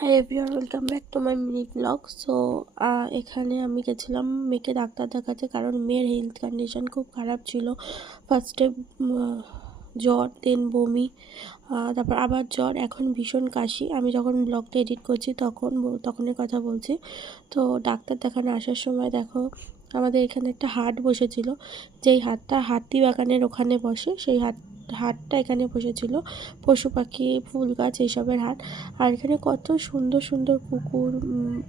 Hi everyone, welcome back to my mini blog. So এখানে আমি গেছিলাম মেয়েকে ডাক্তার দেখাতে, কারণ মেয়ের হেলথ কন্ডিশন খুব খারাপ ছিল। ফার্স্টে জ্বর, দেন বমি, তারপর আবার জ্বর, এখন ভীষণ কাশি। আমি যখন ব্লগটা এডিট করছি তখনের কথা বলছি। তো ডাক্তার দেখানো আসার সময় দেখো আমাদের এখানে একটা হাট বসেছিল, যেই হাটটা হাতিবাগানের ওখানে বসে, সেই হাটটা এখানে বসেছিল। পশু পাখি, ফুল গাছ, এইসবের হাট। আর এখানে কত সুন্দর সুন্দর কুকুর,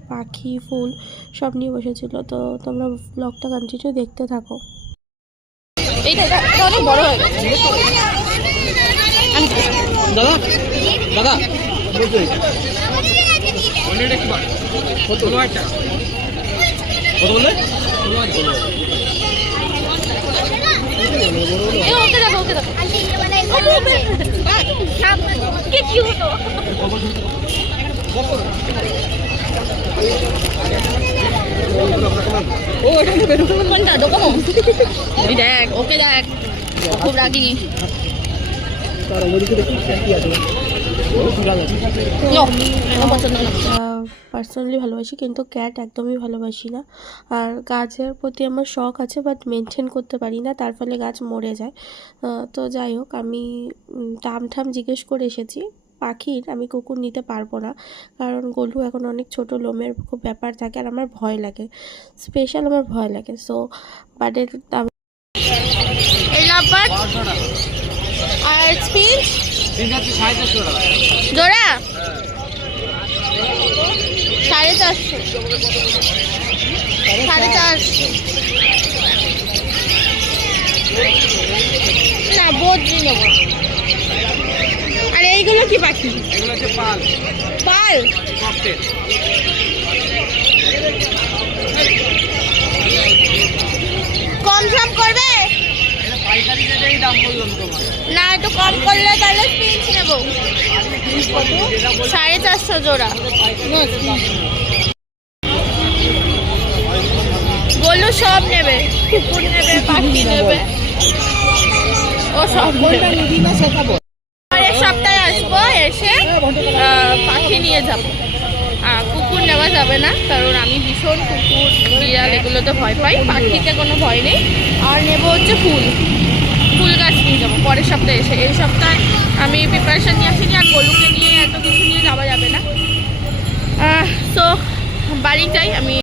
পাখি, ফুল সব নিয়ে বসেছিল। তো তোমরা ব্লগটা কন্টিনিউ দেখতে থাকো। এইটা অনেক বড় হয়ে গেছে দাদা দাদা কত বললে? ওকে দেখো ওকে দেখো কি কিউট। ও এটা বের করে কোনটা দোকান? এই দেখ ওকে দেখ, খুব রাগি। তার ওদিকে দেখি কি আছে। পার্সোনালি ভালোবাসি, কিন্তু ক্যাট একদমই ভালোবাসি না। আর গাছের প্রতি আমার শখ আছে, বাট মেনটেন করতে পারি না, তার ফলে গাছ মরে যায়। তো যাই হোক, আমি টাম জিজ্ঞেস করে এসেছি পাখির। আমি কুকুর নিতে পারবো না, কারণ গলু এখন অনেক ছোট, লোমের খুব ব্যাপার থাকে, আর আমার ভয় লাগে, স্পেশাল আমার ভয় লাগে। সো বাটের দাম আর স্পিচ জোড়া 450 না, বদ্রি নেব। আর এইগুলো কি পাখি? পাল কম সম করবে না? একটু কম করলে তাহলে স্পিচ নেব। 450 জোড়া। বললো সব নেবে, কুকুর নেবে, পাখি নেবে, ও সব নিবি না শেখাবো। পরের সপ্তাহে আসবো, এসে পাখি নিয়ে যাব। কুকুর নেওয়া যাবে না, কারণ আমি ভীষণ কুকুর, বিড়াল এগুলোতে ভয় পাই, পাখিতে কোনো ভয় নেই। আর নেব হচ্ছে ফুল গাছ নিয়ে যাবো পরের সপ্তাহে এসে। এই সপ্তাহে আমি প্রিপারেশন নিয়ে আসিনি, আর গলুকে নিয়ে এত কিছু নিয়ে যাওয়া যাবে না। সো বাড়ি যাই আমি।